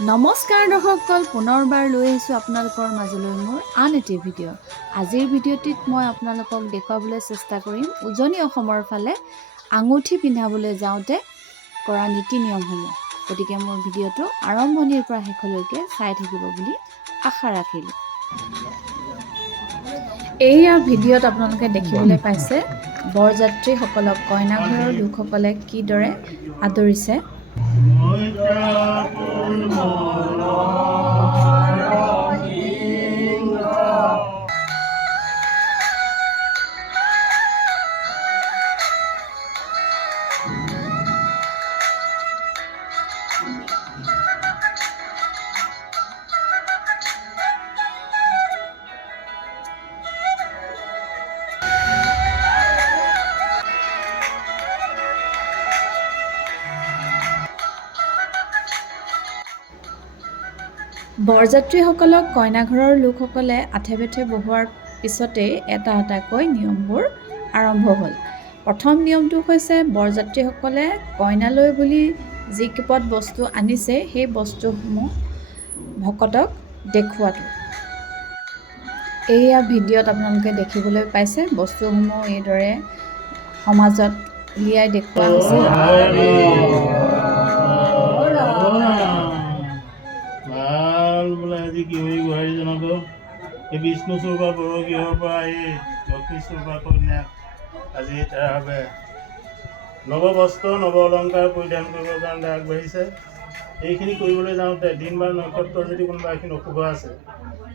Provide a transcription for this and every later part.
নমস্কাৰ দৰ্শকসকল, পুনৰবাৰ লৈ আহিছোঁ আপোনালোকৰ মাজলৈ মোৰ আন এটি ভিডিঅ'। আজিৰ ভিডিঅ'টিত মই আপোনালোকক দেখুৱাবলৈ চেষ্টা কৰিম উজনি অসমৰ ফালে আঙুঠি পিন্ধাবলৈ যাওঁতে কৰা নীতি নিয়মসমূহ। গতিকে মোৰ ভিডিঅ'টো আৰম্ভণিৰ পৰা শেষলৈকে চাই থাকিব বুলি আশা ৰাখিলোঁ। এইয়া ভিডিঅ'ত আপোনালোকে দেখিবলৈ পাইছে বৰযাত্ৰীসকলক কইনাঘৰৰ লোকসকলে কিদৰে আদৰিছে। বৰযাত্ৰীসকলক কইনাঘৰৰ লোকসকলে আঠে বেঠে বহোৱাৰ পিছতেই এটা এটাকৈ নিয়মবোৰ আৰম্ভ হ'ল। প্ৰথম নিয়মটো হৈছে বৰযাত্ৰীসকলে কইনালৈ বুলি যি কেইপদ বস্তু আনিছে সেই বস্তুসমূহ ভকতক দেখুওৱাটো। এইয়া ভিডিঅ'ত আপোনালোকে দেখিবলৈ পাইছে বস্তুসমূহ এইদৰে সমাজত উলিয়াই দেখুওৱা হৈছে। কি হৈ গুৱাহাৰী জনক এই বিষ্ণু চৌপা বৰ গৃহৰ পৰা এই লক্ষ্মী চৌপা কন্যাক আজি তাৰ বাবে নৱবস্ত্ৰ নৱ অলংকাৰ পৰিধান কৰিবৰ কাৰণে আগবাঢ়িছে। এইখিনি কৰিবলৈ যাওঁতে দিন বা নক্ষত্ৰ যদি কোনোবা এইখিনি অশুভ আছে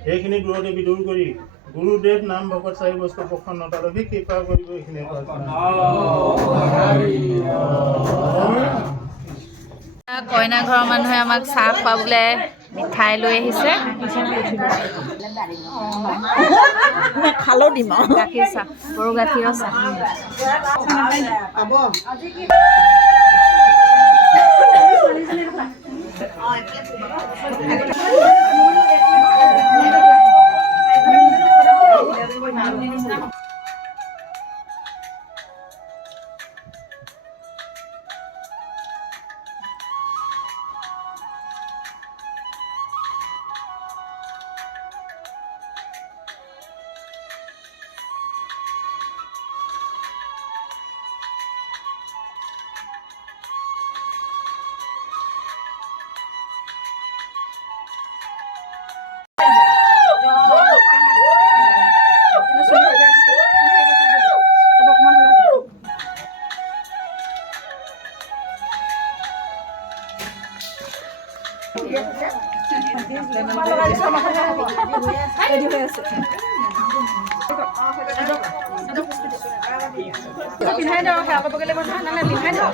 সেইখিনি দূৰতে বিদূৰ কৰি গুৰুদেৱ নাম ভকত চাৰি বস্তু প্ৰসন্নতালভি কৃপা কৰিব। এইখিনি কইনা ঘৰৰ মানুহে আমাক চাহ খুৱাবলৈ মিঠাই লৈ আহিছে। খালেও দিম গাখীৰ চাহ, গৰু গাখীৰৰ চাহ। পিন্ধাই দিয়ক, সেৱা কৰিব লাগিব নহয়, পিন্ধাই দিয়ক।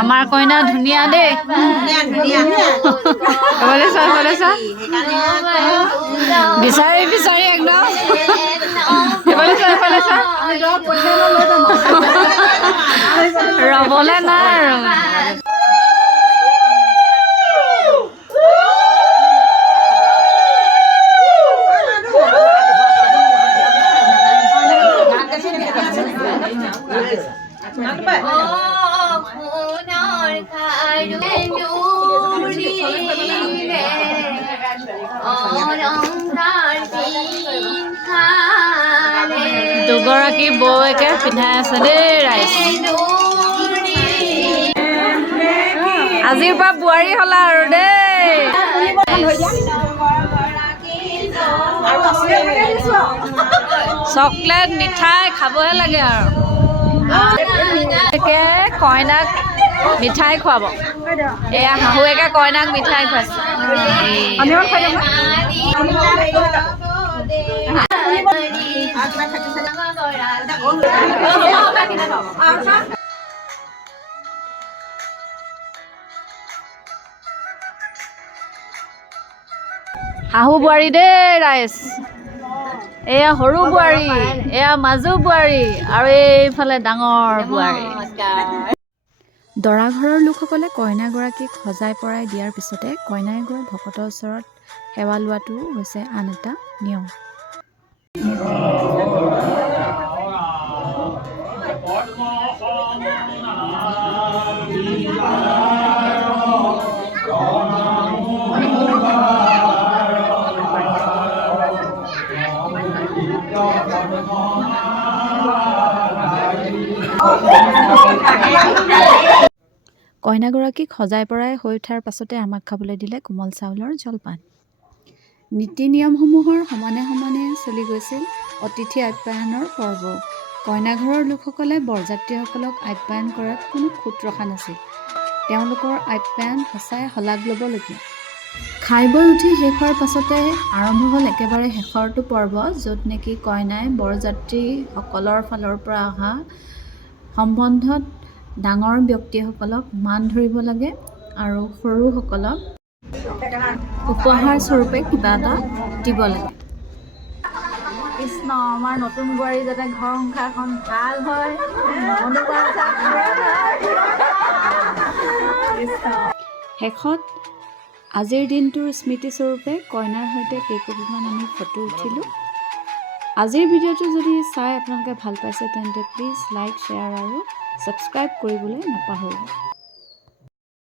আমাৰ কইনা ধুনীয়া দেই, বিচাৰি বিচাৰি একদম ৰবলে নাই আৰু। দুগৰাকী বৌকে পিন্ধাই আছে দেই ৰাইজ। আজিৰ পৰা বোৱাৰী হ'লা আৰু দেই। চকলেট মিঠাই খাবহে লাগে আৰু একে কইনাক মিঠাই খুৱাব এয়া শাহুৱেকে কইনাক মিঠাই খুৱাইছে শাহু বোৱাৰী দেই ৰাইজ এয়া সৰু বোৱাৰী এয়া মাজু বোৱাৰী আৰু এইফালে ডাঙৰ বোৱাৰী দৰা ঘৰৰ লোকসকলে কইনাগৰাকীক সজাই পৰাই দিয়াৰ পিছতে কইনাই গৈ ভকতৰ ওচৰত সেৱা লোৱাটো হৈছে আন এটা নিয়ম কইনাগৰাকীক সজাই পৰাই হৈ উঠাৰ পাছতে আমাক খাবলৈ দিলে কোমল চাউলৰ জলপান নীতি নিয়মসমূহৰ সমানে সমানে চলি গৈছিল অতিথি আপ্যায়নৰ পৰ্ব কইনাঘৰৰ লোকসকলে বৰযাত্ৰীসকলক আপ্যায়ন কৰাত কোনো খুঁত ৰখা নাছিল তেওঁলোকৰ আপ্যায়ন সঁচাই শলাগ ল'বলগীয়া খাই বৈ উঠি শেষ হোৱাৰ পাছতে আৰম্ভ হ'ল একেবাৰে শেষৰটো পৰ্ব য'ত নেকি কইনাই বৰযাত্ৰীসকলৰ ফালৰ পৰা অহা সম্বন্ধত ডাঙৰ ব্যক্তিসকলক মান ধৰিব লাগে আৰু সৰুসকলক উপহাৰ স্বৰূপে কিবা এটা দিব লাগে কৃষ্ণ আমাৰ নতুন বোৱাৰী যাতে ঘৰ সংসাৰখন ভাল হয় শেষত আজিৰ দিনটোৰ স্মৃতিস্বৰূপে কইনাৰ সৈতে কেইকপিমান আমি ফটো উঠিলোঁ আজিৰ ভিডিঅ'টো যদি চাই আপোনালোকে ভাল পাইছে তেন্তে প্লিজ লাইক শ্বেয়াৰ আৰু ছাবস্ক্ৰাইব কৰিবলৈ নাপাহৰিব